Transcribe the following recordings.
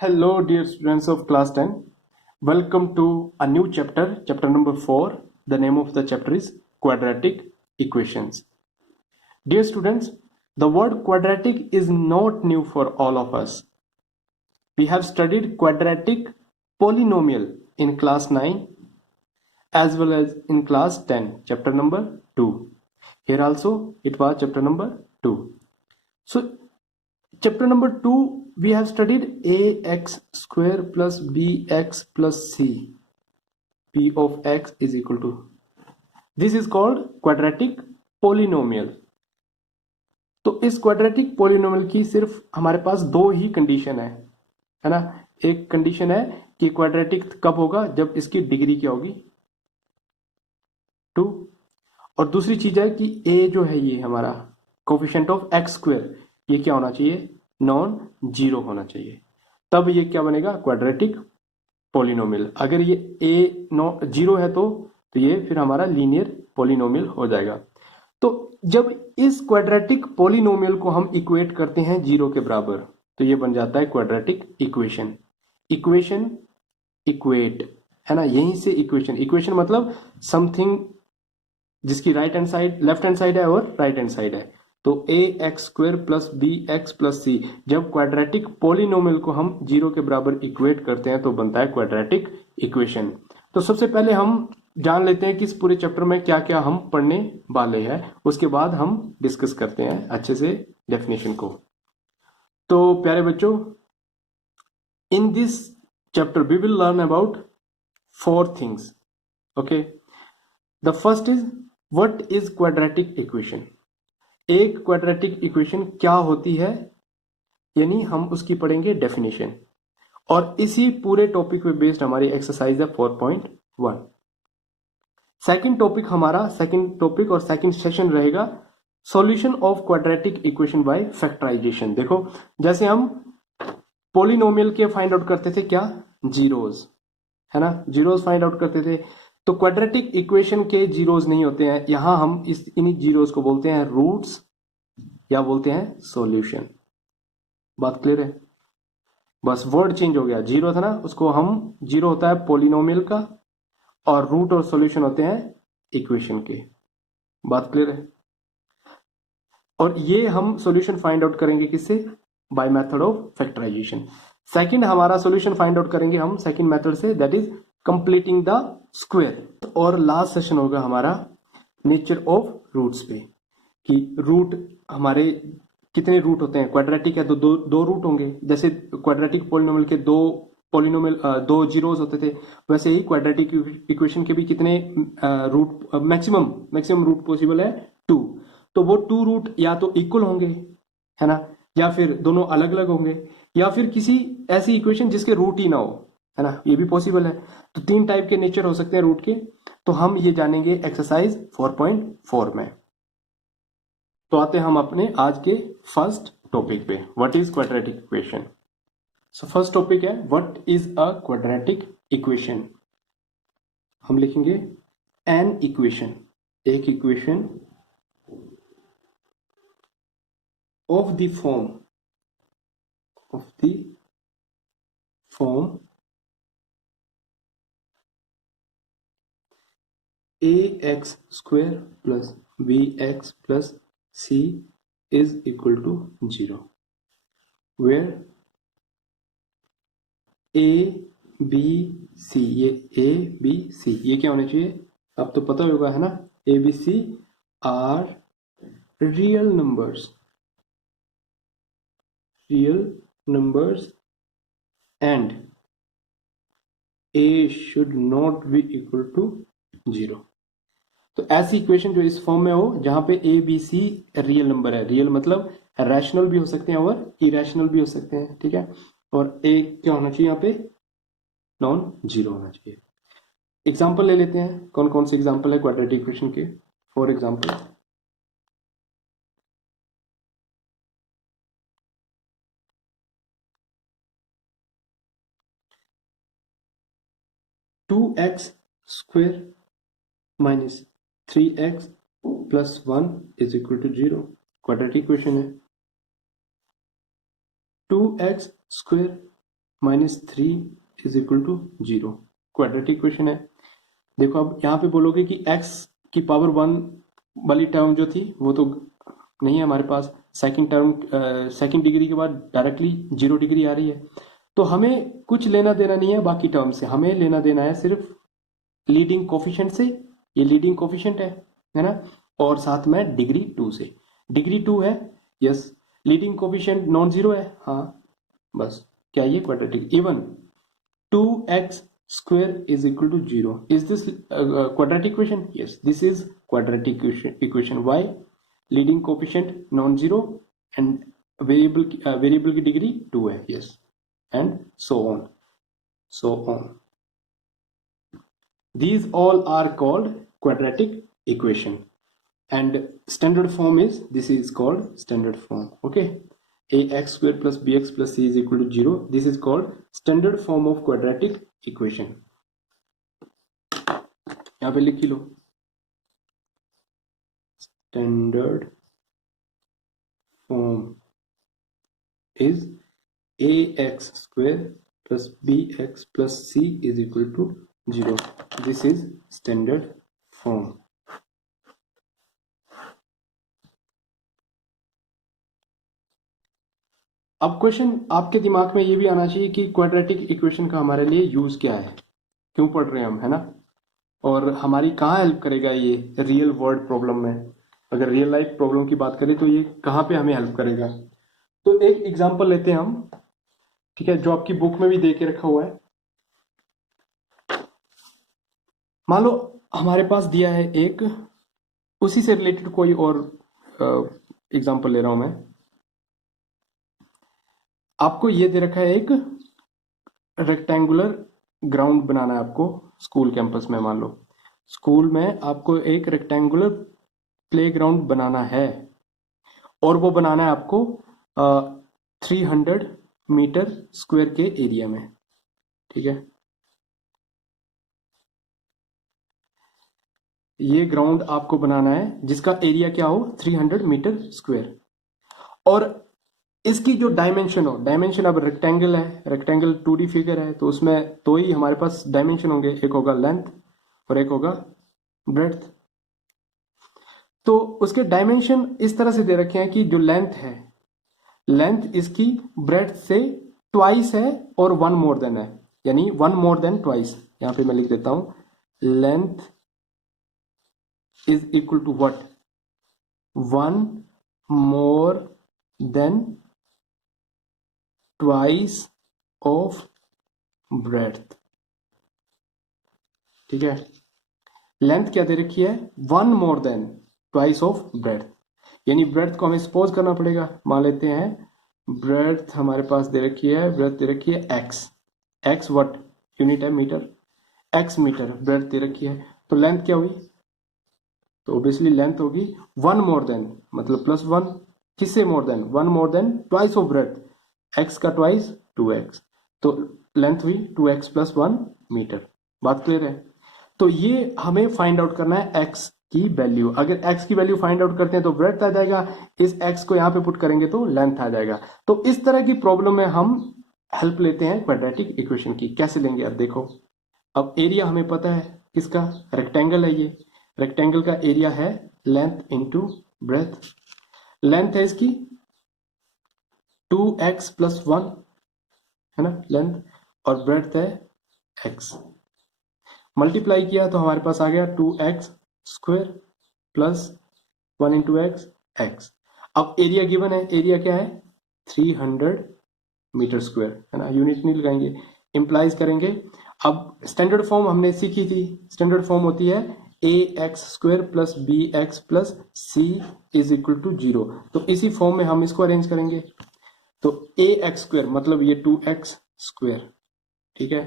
Hello, dear students of class 10. Welcome to a new chapter, chapter number 4. The name of the chapter is Quadratic Equations. Dear students, the word quadratic is not new for all of us. We have studied quadratic polynomial in class 9 as well as in class 10, chapter number 2. Here also it was chapter number 2. So chapter number 2, we have studied ax square plus bx plus c. P of x is equal to. This is called quadratic polynomial. तो इस quadratic polynomial की सिर्फ हमारे पास दो ही condition है ना। एक condition है कि क्वाड्रेटिक कब होगा, जब इसकी डिग्री क्या होगी 2, और दूसरी चीज है कि a जो है ये हमारा कोफिशिएंट ऑफ एक्स स्क्वायर ये क्या होना चाहिए, नॉन जीरो होना चाहिए, तब ये क्या बनेगा क्वाड्रेटिक पोलिनोमियल। अगर ये a नो जीरो है तो ये फिर हमारा लीनियर पोलिनोमियल हो जाएगा। तो जब इस क्वाड्रेटिक पोलिनोमियल को हम इक्वेट करते हैं जीरो के बराबर तो ये बन जाता है क्वाड्रेटिक इक्वेशन। इक्वेशन इक्वेट है ना, यहीं से इक्वेशन। इक्वेशन मतलब समथिंग जिसकी right hand side left hand side है और राइट हैंड साइड है। तो A x square plus B x plus C, जब क्वाड्रेटिक पोलिनोमियल को हम जीरो के बराबर इक्वेट करते हैं तो बनता है क्वाड्रेटिक इक्वेशन। तो सबसे पहले हम जान लेते हैं कि इस पूरे चैप्टर में क्या क्या हम पढ़ने वाले हैं, उसके बाद हम डिस्कस करते हैं अच्छे से डेफिनेशन को। तो प्यारे बच्चों, in this chapter we will learn about 4 things. Okay, the first is what is quadratic equation. एक क्वाड्रेटिक इक्वेशन क्या होती है, यानी हम उसकी पढ़ेंगे डेफिनेशन, और इसी पूरे टॉपिक पे बेस्ड हमारी एक्सरसाइज है 4.1। सेकंड टॉपिक और सेकंड सेशन रहेगा solution of quadratic equation by factorisation. देखो, जैसे हम पोलिनोमियल के फाइंड आउट करते थे क्या, जीरोस, है ना, जीरोस फाइंड आउट करते थे। तो क्वाड्रेटिक इक्वेशन के जीरोस नहीं होते हैं, यहां हम इन्हीं जीरोस को बोलते हैं रूट्स या बोलते हैं सॉल्यूशन। बात क्लियर है? बस वर्ड चेंज हो गया, जीरो था ना, उसको हम, जीरो होता है पोलिनोमियल का और रूट और सॉल्यूशन होते हैं इक्वेशन के। बात क्लियर है? और ये हम सॉल्यूशन फाइंड आउट करेंगे किससे, by method of factorisation. Second हमारा सॉल्यूशन फाइंड आउट करेंगे हम सेकंड मेथड से, that is completing the square. और लास्ट सेशन होगा हमारा नेचर ऑफ रूट्स पे, कि रूट हमारे कितने रूट होते हैं। क्वाड्रेटिक है तो दो रूट होंगे, जैसे क्वाड्रेटिक पोलिनोमियल के दो जीरोस होते थे, वैसे ही क्वाड्रेटिक इक्वेशन के भी कितने रूट, मैक्सिमम रूट पॉसिबल है 2। तो वो 2 रूट या तो इक्वल होंगे, है ना, या फिर दोनों अलग अलग होंगे, या फिर किसी ऐसी इक्वेशन जिसके रूट ही ना हो, है ना, ये भी पॉसिबल है। तो 3 टाइप के नेचर हो सकते हैं रूट के, तो हम ये जानेंगे एक्सरसाइज 4.4 में। तो आते हैं हम अपने आज के फर्स्ट टॉपिक पे, what is quadratic equation. So first topic है what is a quadratic equation. हम लिखेंगे एन इक्वेशन, एक equation of the form ax square plus bx plus c is equal to 0, where a b c, ये a b c ये क्या होने चाहिए, अब तो पता होगा, है ना, a b c are real numbers and a should not be equal to 0। तो ऐसी इक्वेशन जो इस फॉर्म में हो जहां पे a b c real number है, रियल मतलब रैशनल भी हो सकते हैं और इरेशनल भी हो सकते हैं, ठीक है, और a क्या होना चाहिए यहाँ पे, नॉन जीरो होना चाहिए। एग्जाम्पल ले लेते हैं, कौन कौन से एग्जाम्पल है क्वाड्रेटिक इक्वेशन के। For example, two x square minus 3x plus 1 is equal to 0, quadratic equation है। 2x square -3 is equal to 0। Quadratic equation है। देखो अब यहाँ पे बोलोगे कि x की पावर 1 वाली टर्म जो थी वो तो नहीं है हमारे पास। सेकंड टर्म सेकंड डिग्री के बाद डायरेक्टली 0 डिग्री आ रही है, तो हमें कुछ लेना देना नहीं है बाकी टर्म से, हमें लेना देना है सिर्फ लीडिंग कोफिशिएंट से। ये लीडिंग कोफिशिएंट है ना, और साथ में डिग्री 2 से। डिग्री 2 है, yes. Leading coefficient non zero है, हाँ, बस। क्या ये quadratic? Even 2x square is equal to 0. Is this quadratic equation? Yes, this is quadratic equation. Why? Leading coefficient non-zero and variable की degree 2 है, yes, and so on, so on. These all are called quadratic equation, and standard form is, this is called standard form. Okay, ax square plus bx plus c is equal to 0. This is called standard form of quadratic equation. यहाँ पे लिख लो, standard form is ax square plus bx plus c is equal to 0. This is standard form. अब question आपके दिमाग में ये भी आना चाहिए कि क्वाड्रेटिक इक्वेशन का हमारे लिए यूज क्या है, क्यों पढ़ रहे हैं हम, है ना, और हमारी कहाँ हेल्प करेगा ये रियल वर्ल्ड प्रॉब्लम में। अगर रियल लाइफ प्रॉब्लम की बात करें तो ये कहाँ पे हमें हेल्प करेगा। तो एक एग्जांपल लेते हैं हम, ठीक है, जो आपकी बुक में भी दे के रखा हुआ है। मान लो हमारे पास दिया है एक, उसी से रिलेटेड कोई और एग्जांपल ले रहा हूं मैं। आपको ये दे रखा है एक रेक्टेंगुलर ग्राउंड बनाना है आपको स्कूल कैंपस में। मान लो स्कूल में आपको एक रेक्टेंगुलर प्लेग्राउंड बनाना है, और वो बनाना है आपको 300 मीटर स्क्वायर के एरिया में, ठीक है। ये ग्राउंड आपको बनाना है जिसका एरिया क्या हो, 300 मीटर स्क्वायर, और इसकी जो डायमेंशन हो, डायमेंशन अब रेक्टेंगल है, रेक्टेंगल 2D फिगर है, तो उसमें दो ही हमारे पास डायमेंशन होंगे, एक होगा लेंथ और एक होगा ब्रेड्थ। तो उसके डायमेंशन इस तरह से दे रखे हैं कि जो लेंथ है, लेंथ इसकी ब्रेड्थ से ट्वाइस है और 1 मोर देन है, यानी 1 मोर देन ट्वाइस। यहां पे मैं लिख देता हूं, length is equal to what, 1 more than twice of breadth, ठीक है। लेंथ क्या दे रखी है, 1 more than twice of breadth, यानी ब्रेड्थ को हमें सपोज करना पड़ेगा। मान लेते हैं ब्रेड्थ हमारे पास दे रखी है, ब्रेड्थ दे रखी है x, x व्हाट यूनिट है, मीटर, x मीटर ब्रेड्थ दे रखी है, तो लेंथ क्या हुई, तो ऑब्वियसली लेंथ होगी 1 मोर देन, मतलब +1, किससे मोर than, 1 more than twice of breadth, x का ट्वाइस 2x, तो लेंथ हुई 2x + 1 मीटर। बात क्लियर है। तो ये हमें फाइंड आउट करना है x की वैल्यू। अगर x की वैल्यू फाइंड आउट करते हैं तो ब्रेड्थ आ जाएगा, इस x को यहां पे पुट करेंगे तो लेंथ आ जाएगा। तो इस तरह की प्रॉब्लम में हम हेल्प लेते हैं क्वाड्रेटिक इक्वेशन की। कैसे लेंगे, अब देखो, अब एरिया हमें पता है किसका, रेक्टेंगल है, ये रेक्टेंगल का एरिया है लेंथ इंटू ब्रेड्थ। लेंथ है इसकी 2x + 1, है ना लेंथ, और ब्रेड्थ है x। मल्टीप्लाई किया तो हमारे पास आ गया 2x square plus 1 into x, x। अब एरिया गिवन है, एरिया क्या है 300 मीटर स्क्वायर, है ना, यूनिट नहीं लगाएंगे, इंप्लाइज करेंगे। अब स्टैंडर्ड फॉर्म हमने सीखी थी, स्टैंडर्ड फॉर्म होती है ax square plus bx plus c is equal to 0। तो इसी फॉर्म में हम इसको अरेंज करेंगे। तो ax स्क्वायर मतलब ये 2x स्क्वायर, ठीक है,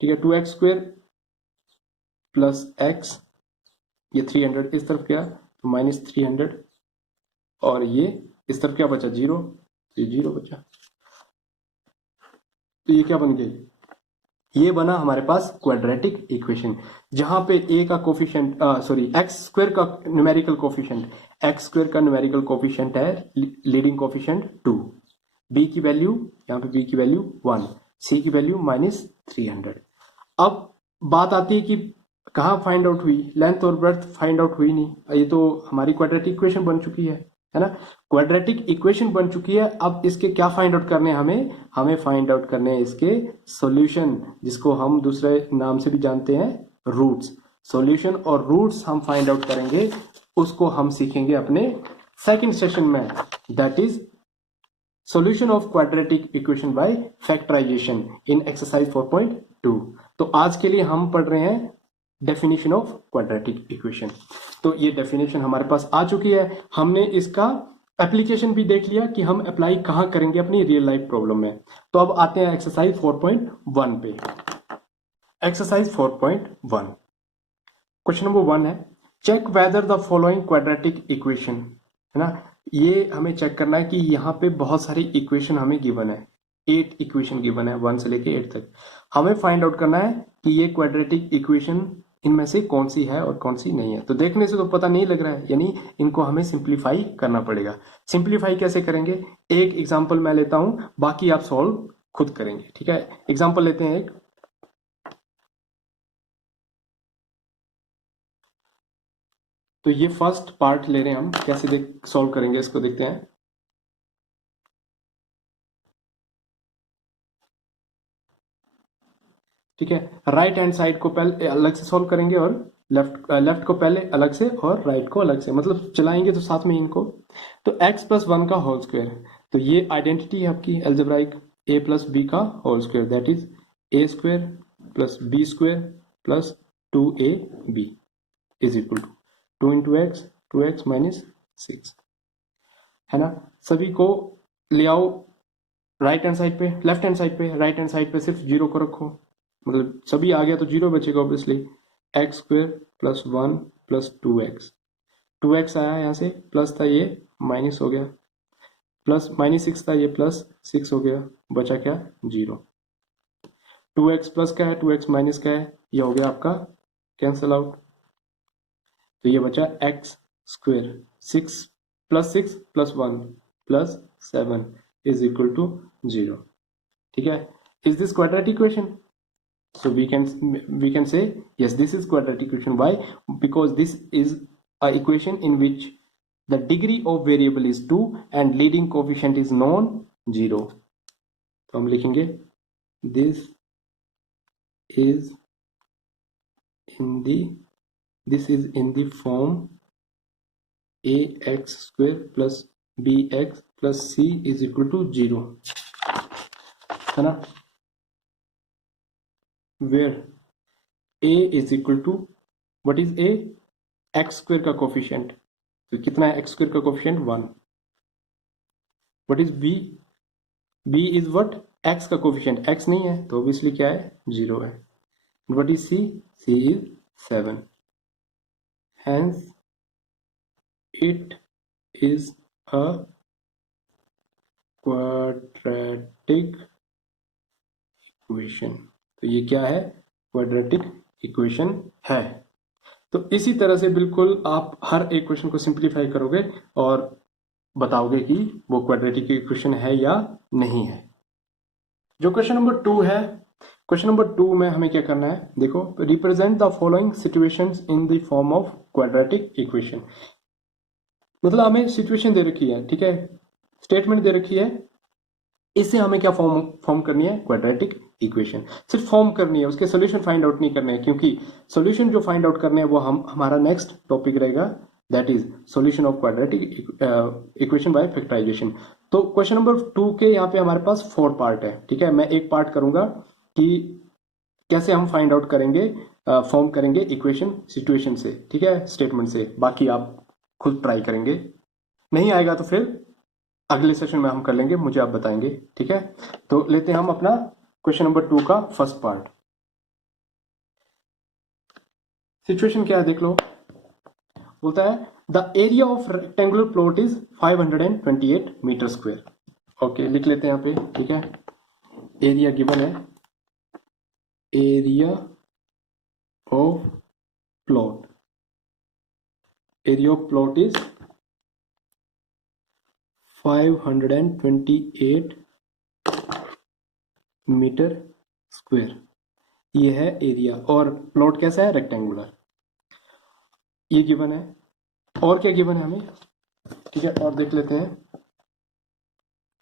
ठीक है, 2x स्क्वायर प्लस x, ये 300 इस तरफ गया तो -300, और ये इस तरफ क्या बचा 0, ये 0 बचा। तो ये क्या बन गया, ये बना हमारे पास क्वाड्रेटिक इक्वेशन, जहां पे a का कोफिशिएंट x स्क्वायर का न्यूमेरिकल कोफिशिएंट, x स्क्वायर का न्यूमेरिकल कोफिशिएंट है लीडिंग कोफिशिएंट 2, बी की वैल्यू, यहाँ पे बी की वैल्यू 1, सी की वैल्यू -300। अब बात आती है कि कहाँ फाइंड आउट हुई, लेंथ और ब्रेड्थ फाइंड आउट हुई नहीं, ये तो हमारी क्वाड्रेटिक इक्वेशन बन चुकी है ना। क्वाड्रेटिक इक्वेशन बन चुकी है, अब इसके क्या फाइंड आउट करने हैं हमें फाइंड आउट करने हैं इसके सॉल्यूशन, जिसको हम दूसरे नाम से भी जानते हैं रूट्स। सॉल्यूशन और रूट्स हम फाइंड आउट करेंगे, उसको हम सीखेंगे अपने सेकंड सेशन में, that is solution of quadratic equation by factorisation in exercise 4.2। तो आज के लिए हम पढ़ रहे हैं डेफिनेशन ऑफ क्वाड्रेटिक इक्वेशन। तो ये डेफिनेशन हमारे पास आ चुकी है, हमने इसका एप्लीकेशन भी देख लिया कि हम अप्लाई कहां करेंगे अपनी रियल लाइफ प्रॉब्लम में। तो अब आते हैं एक्सरसाइज 4.1 पे। एक्सरसाइज 4.1 क्वेश्चन नंबर 1 है, check whether the following quadratic equation, है ना। ये हमें चेक करना है कि यहाँ पे बहुत सारी इक्वेशन हमें गिवन है, 8 इक्वेशन गिवन है 1 से लेके 8 तक। हमें फाइंड आउट करना है कि ये क्वाड्रेटिक इक्वेशन इनमें से कौन सी है और कौन सी नहीं है। तो देखने से तो पता नहीं लग रहा है, यानी इनको हमें सिंप्लीफाई करना पड़ेगा। सिंप्लीफाई कैसे करेंगे, एक एग्जाम्पल मैं लेता हूं, बाकी आप सॉल्व खुद करेंगे, ठीक है। एग्जाम्पल लेते हैं एक, तो ये फर्स्ट पार्ट ले रहे हैं हम, कैसे देख सॉल्व करेंगे इसको देखते हैं। ठीक है, राइट हैंड साइड को पहले अलग से सॉल्व करेंगे और लेफ्ट को पहले अलग से और राइट को अलग से, मतलब चलाएंगे तो साथ में इनको। तो x+1 का होल स्क्वायर, तो ये आइडेंटिटी है आपकी एल्जेब्राइक, a+b का whole square, that is a² + b² + 2ab is equal to 2 into x, 2x - 6, है ना। सभी को ले आओ राइट हैंड साइड पे, लेफ्ट हैंड साइड पे, राइट हैंड साइड पे सिर्फ जीरो को रखो, मतलब सभी आ गया तो जीरो बचेगा ऑब्वियसली। x² + 1 + 2x, 2x आया यहाँ से, प्लस था ये माइनस हो गया, प्लस -6 था ये प्लस 6 हो गया, बचा क्या, जीरो। 2x प्लस का है, 2x माइनस का है, ये हो गया आपका कैंसल आउट, तो ये बचा x², 6 + 6 + 1 + 7 इज इक्वल टू 0। ठीक है, is this quadratic equation? So we can say yes, this is quadratic equation. Why? Because this is a equation in which the degree of variable is 2 and leading coefficient is non 0. तो हम लिखेंगे this is in the form ax² plus bx plus c is equal to 0, है ना, where a is equal to, what is a, x² का coefficient, तो कितना है x² का coefficient 1। What is b, b is what, x का coefficient, x नहीं है तो ऑब्वियसली क्या है, 0 है। What is c, c is 7, hence it is a quadratic equation. तो ये क्या है, क्वाड्रेटिक इक्वेशन है। तो इसी तरह से बिल्कुल आप हर एक क्वेश्चन को सिंप्लीफाई करोगे और बताओगे कि वो क्वाड्रेटिक इक्वेशन है या नहीं है। जो क्वेश्चन नंबर 2 है, क्वेश्चन नंबर 2 में हमें क्या करना है, देखो, represent the following situations in the form of quadratic equation. मतलब हमें सिचुएशन दे रखी है, ठीक है, स्टेटमेंट दे रखी है, इससे हमें क्या फॉर्म करनी है, क्वाड्रेटिक इक्वेशन। सिर्फ फॉर्म करनी है, उसके सॉल्यूशन फाइंड आउट नहीं करने हैं, क्योंकि सॉल्यूशन जो फाइंड आउट करने हैं वो हमारा नेक्स्ट टॉपिक रहेगा, that is solution of quadratic equation by factorisation. तो क्वेश्चन नंबर 2 के यहाँ पे हमारे पास 4 पार्ट है, ठीक है। मैं एक पार्ट करूंगा कि कैसे हम फाइंड आउट करेंगे, फॉर्म करेंगे इक्वेशन सिचुएशन से, ठीक है, स्टेटमेंट से, बाकी आप खुद ट्राई करेंगे, नहीं आएगा तो फिर अगले सेशन में हम कर लेंगे, मुझे आप बताएंगे, ठीक है। तो लेते हैं हम अपना क्वेश्चन नंबर 2 का फर्स्ट पार्ट। सिचुएशन क्या है देख लो, बोलता है the area of rectangular plot is 528 metre square. Okay, लिख लेते हैं यहाँ पे, ठीक है। एरिया गिवन है, area of plot, area of plot is 528 metre square, ये है एरिया। और प्लॉट कैसा है? रेक्टेंगुलर। ये गिवन है। और क्या गिवन है हमें? ठीक है, और देख लेते हैं।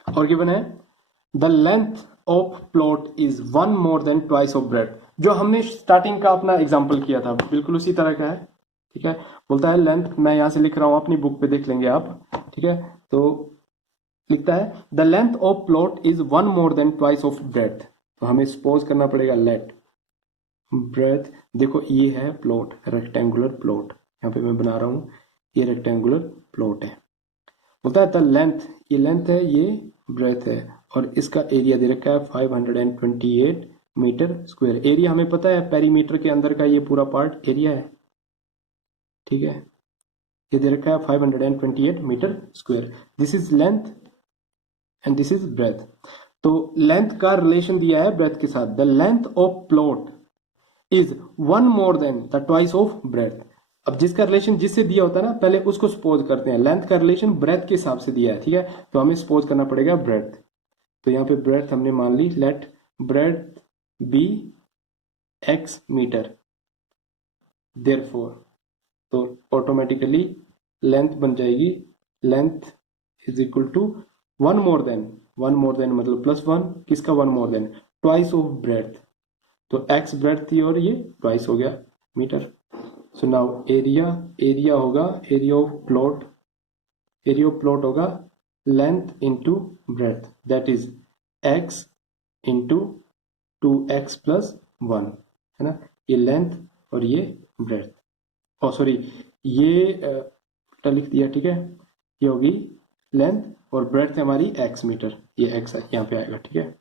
और गिवन है the length of plot is 1 more than twice of bread. जो हमने स्टार्टिंग का अपना एग्जांपल किया था बिल्कुल उसी तरह का है। ठीक है, बोलता है लेंथ, मैं यहां से लिख रहा हूं, अपनी बुक पे देख लेंगे आप। ठीक है, तो लिखता है the length of plot is 1 more than twice of bread. तो हमें सपोज करना पड़ेगा लेट ब्रेड, देखो ये है प्लॉट, रेक्टेंगुलर प्लॉट, यहाँ पे मैं बना रहा हूं, ये रेक्टेंगुलर प्लॉट है। बोलता है द लेंथ, ये लेंथ है, ये ब्रेथ है, और इसका एरिया दे रखा है 528 मीटर स्क्वायर। एरिया हमें पता है पेरीमीटर के अंदर का ये पूरा पार्ट एरिया है। ठीक है, ये दे रखा है 528 metre square. This is length and this is breadth. तो लेंथ का रिलेशन दिया है ब्रेथ के साथ। The length of plot is 1 more than the twice of breadth. अब जिसका रिलेशन जिससे दिया होता है ना, पहले उसको सपोज करते हैं। लेंथ का रिलेशन ब्रेथ के हिसाब से दिया है। ठीक है, तो हमें सपोज करना पड़ेगा ब्रेथ। तो यहाँ पे ब्रेथ हमने मान ली, let breadth be x metre, therefore तो ऑटोमेटिकली लेंथ बन जाएगी, length is equal to 1 more than, 1 more than मतलब +1, किसका 1 more than? Twice of breadth. तो x ब्रेथ थी और ये ट्वाइस हो गया मीटर। सो नाउ एरिया होगा, एरिया ऑफ प्लॉट होगा length into breadth, that is x into 2x + 1, है ना। ये लेंथ और ये ब्रेथ, ओ सॉरी ये उल्टा लिख दिया। ठीक है, ये होगी लेंथ और ब्रेथ है हमारी x मीटर, ये x यहाँ पे आएगा। ठीक है,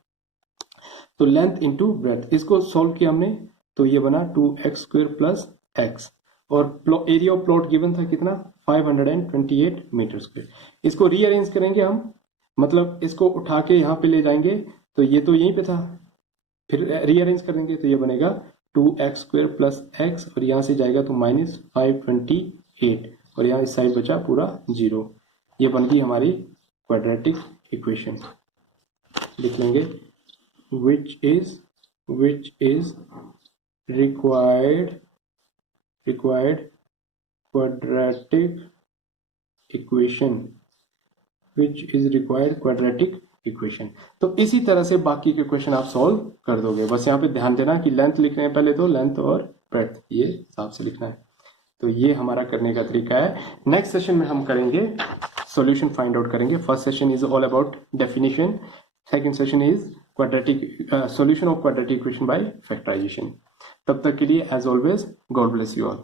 तो लेंथ इंटू ब्रेथ, इसको सोल्व किया हमने तो ये बना 2x² + x, और एरिया ऑफ प्लॉट गिवन था कितना? 528 मीटर स्क्वायर। इसको रीअरेंज करेंगे हम, मतलब इसको उठा के यहाँ पे ले जाएंगे, तो ये तो यहीं पे था, फिर रीअरेंज करेंगे तो ये बनेगा 2x² + x, और यहाँ से जाएगा तो -528, और यहाँ इस साइड बचा पूरा 0। ये बन गई हमारी क्वाड्रेटिक इक्वेशन। लिख लेंगे which is required quadratic equation, which is required quadratic equation. तो इसी तरह से बाकी के क्वेश्चन आप सॉल्व कर दोगे। बस यहाँ पे ध्यान देना कि लेंथ लिख रहे हैं पहले, तो लेंथ और ब्रेड्थ ये हिसाब से लिखना है। तो ये हमारा करने का तरीका है। नेक्स्ट सेशन में हम करेंगे सॉल्यूशन फाइंड आउट करेंगे। First session is all about definition, second session is quadratic solution of quadratic equation by factorisation. तब तक के लिए as always God bless you all.